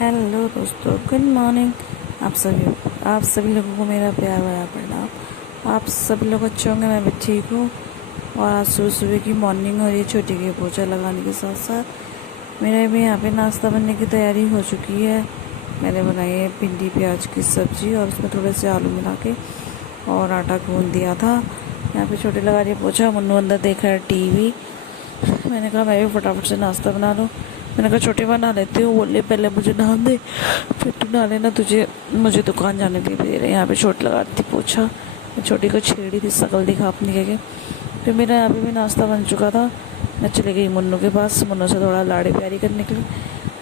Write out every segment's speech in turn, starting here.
Hello दोस्तों, good morning. आप सभी लोगों को मेरा प्यार भरा प्रणाम। आप सभी लोग अच्छे होंगे, मैं भी ठीक हूँ। और आज सुबह सुबह की मॉर्निंग हो रही है। छोटी की पोछा लगाने के साथ साथ मेरे भी यहाँ पे नाश्ता बनने की तैयारी हो चुकी है। मैंने बनाई है भिंडी प्याज की सब्ज़ी और उसमें थोड़े से आलू मिला के और आटा गूंद दिया था। यहाँ पे छोटी लगा रही है पोछा, मुन्नू अंदर देख रहा है टीवी। मैंने कहा मैं भी फटाफट से नाश्ता बना लूँ। मैंने कहा छोटे बना लेती हूँ। बोले पहले मुझे नहा दे, फिर तू नहा लेना, मुझे दुकान जाने के लिए दे रहे। यहाँ पे छोट लगा रही थी पोछा। मैं छोटी को छेड़ी थी शकल दिखा अपनी के। फिर मेरा यहाँ पे भी नाश्ता बन चुका था। मैं चली गई मुन्नू के पास, मुन्नू से थोड़ा लाड़ी प्यारी करने के लिए,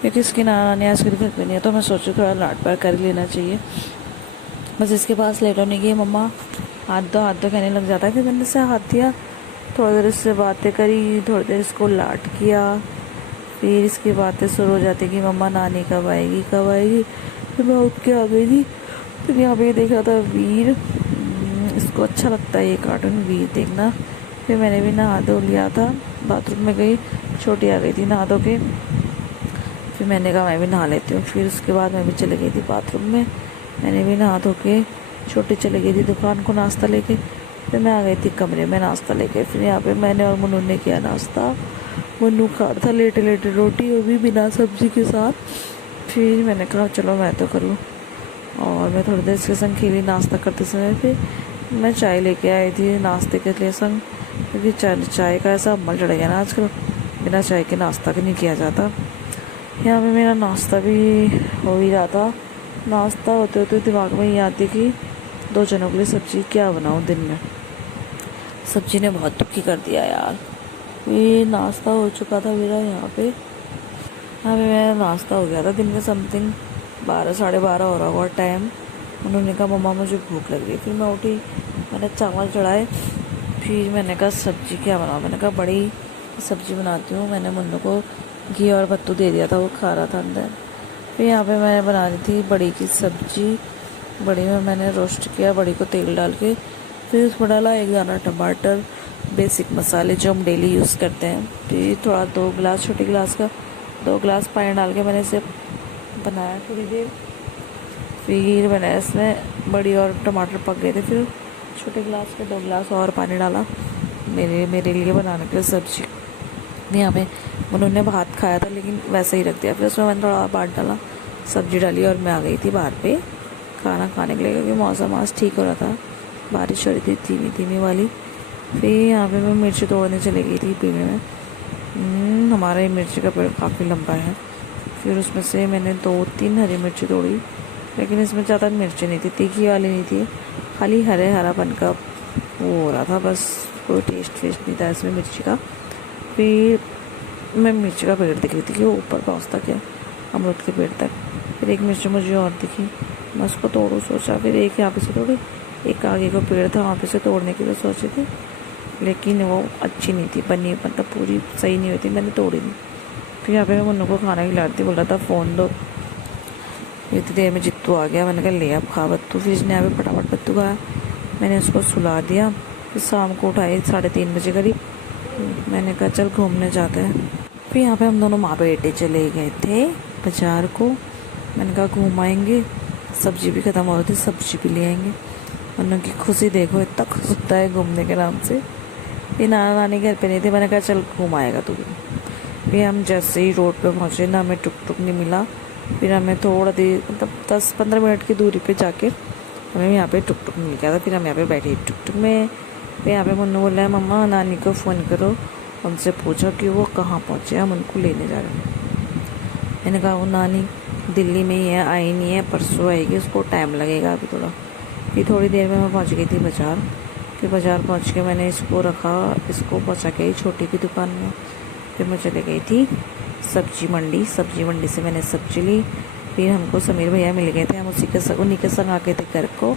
क्योंकि इसकी नानी आज के घर पे नहीं है, तो मैं सोची थोड़ा लाड प्यार कर लेना चाहिए। बस इसके पास लेट होने की मम्मा हाथ दो कहने लग जाता है। फिर मैंने से हाथ दिया, थोड़ी देर इससे बातें करी, थोड़ी देर इसको लाट किया। फिर इसकी बातें शुरू हो जाती कि मम्मा नानी कब आएगी कब आएगी। फिर मैं उठ के आ गई थी। फिर यहाँ पे देख रहा था वीर। इसको अच्छा लगता है ये कार्टून वीर देखना। फिर मैंने भी नहा धो लिया था, बाथरूम में गई, छोटी आ गई थी नहा धो के। फिर मैंने कहा मैं भी नहा लेती हूँ। फिर उसके बाद मैं भी चली गई थी बाथरूम में। मैंने भी नहा धो के, छोटी चली गई थी दुकान को नाश्ता लेके। फिर मैं आ गई थी कमरे में नाश्ता लेके। फिर यहाँ पे मैंने और मुन्नू ने किया नाश्ता। मुन्नू खा रहा था लेटे लेटे रोटी, वो भी बिना सब्जी के साथ। फिर मैंने कहा चलो मैं तो करूँ, और मैं थोड़ी देर इसके संग खेली नाश्ता करते समय। फिर मैं चाय लेके आई थी नाश्ते के लिए संग, क्योंकि चाय का ऐसा अमल चढ़ गया ना आजकल, बिना चाय के नाश्ता भी नहीं किया जाता। यहाँ पे मेरा नाश्ता भी हो ही रहा था। नाश्ता होते होते दिमाग में ये आती कि 2 जनों के लिए सब्जी क्या बनाऊँ दिन में। सब्जी ने बहुत दुखी कर दिया यार। ये नाश्ता हो चुका था मेरा यहाँ पे मेरा नाश्ता हो गया था दिन में समथिंग 12 साढ़े 12 हो रहा होगा टाइम। उन्होंने कहा मम्मा मुझे भूख लग रही। फिर मैं उठी, मैंने चावल चढ़ाए। फिर मैंने कहा सब्जी क्या बनाऊँ। मैंने कहा बड़ी सब्जी बनाती हूँ। मैंने मुन्नू को घी और बत्तू दे दिया था, वो खा रहा था अंदर। फिर यहाँ पे मैं बना रही थी बड़ी की सब्जी। बड़ी में मैंने रोस्ट किया, बड़ी को तेल डाल के। फिर उसमें डाला 1 दाना टमाटर, बेसिक मसाले जो हम डेली यूज़ करते हैं। फिर थोड़ा 2 गिलास, छोटे गिलास का 2 गिलास पानी डाल के मैंने इसे बनाया थोड़ी देर। फिर मैंने इसमें बड़ी और टमाटर पक गए थे। फिर छोटे गिलास के 2 गिलास और पानी डाला मेरे लिए बनाने के लिए सब्जी। यहाँ पे उन्होंने भात खाया था लेकिन वैसे ही रख दिया। फिर उसमें मैंने थोड़ा भात डाला, सब्जी डाली, और मैं आ गई थी बाहर पे खाना खाने के लिए, क्योंकि मौसम आज ठीक हो रहा था, बारिश हो रही थी धीमी धीमी वाली। फिर यहाँ पे मैं मिर्ची तोड़ने चली गई थी पेड़ में। हमारा ये मिर्ची का पेड़ काफ़ी लंबा है। फिर उसमें से मैंने 2-3 हरी मिर्ची तोड़ी, लेकिन इसमें ज़्यादा मिर्ची नहीं थी, तीखी वाली नहीं थी, खाली हरापन का वो हो रहा था, बस कोई टेस्ट नहीं था इसमें मिर्ची का। फिर मैं मिर्ची का पेड़ दिख रही थी कि वो ऊपर पहुँचता क्या अमरूद के पेड़ तक। फिर एक मिर्ची मुझे और दिखी, मैं उसको तोड़ूँ सोचा। फिर एक यहाँ पे से तोड़ी, एक आगे का पेड़ था वहाँ पे से तोड़ने के लिए सोचे थे, लेकिन वो अच्छी नहीं थी बनी, मतलब पूरी सही नहीं हुई थी, मैंने तोड़ी नहीं। फिर यहाँ पे मैं मुन्नू को खाना खिलाती, बोल रहा था फ़ोन दो। इतनी देर में जित्तू आ गया। मैंने कहा ले अब खा बत्तू। फिर इसने यहाँ पे फटाफट बत्तू खाया, मैंने उसको सुला दिया। फिर शाम को उठाई 3:30 बजे करीब। मैंने कहा चल घूमने जाते हैं। फिर यहाँ पे हम दोनों माँ बेटे चले गए थे बाज़ार को। मैंने कहा घूम आएंगे, सब्जी भी ख़त्म हो रही थी, सब्जी भी ले आएंगे। उनकी खुशी देखो, इतना खुश होता है घूमने के नाम से। ये नाना नानी घर पे नहीं थे, मैंने कहा चल घूम आएगा तू भी। फिर हम जैसे ही रोड पे पहुँचे ना, हमें टुक टुक नहीं मिला। फिर हमें थोड़ा देर, मतलब 10-15 मिनट की दूरी पे जाके हमें यहाँ पे टुक टुक मिल गया था। फिर हम यहाँ पे बैठे टुक टुक में। फिर यहाँ पे मुन्नू बोल रहा है मम्मा नानी को फ़ोन करो, उनसे पूछो कि वो कहाँ पहुँचे, हम उनको लेने जा रहे हैं। मैंने कहा वो नानी दिल्ली में ही है, आई नहीं है, परसों आएगी, उसको टाइम लगेगा अभी थोड़ा। फिर थोड़ी देर में मैं पहुँच गई थी बाज़ार। फिर बाज़ार पहुँच के मैंने इसको रखा, इसको पहुँचा के छोटी की दुकान में। फिर मैं चले गई थी सब्जी मंडी से मैंने सब्जी ली। फिर हमको समीर भैया मिल गए थे, हम उन्हीं के संग आके थे घर को।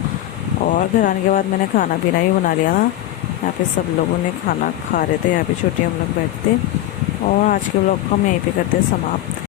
और घर आने के बाद मैंने खाना पीना भी बना लिया था। यहाँ पे सब लोगों ने खाना खा रहे थे, यहाँ पे छोटी हम लोग बैठते। और आज के ब्लॉग को हम यहीं पे करते हैं समाप्त।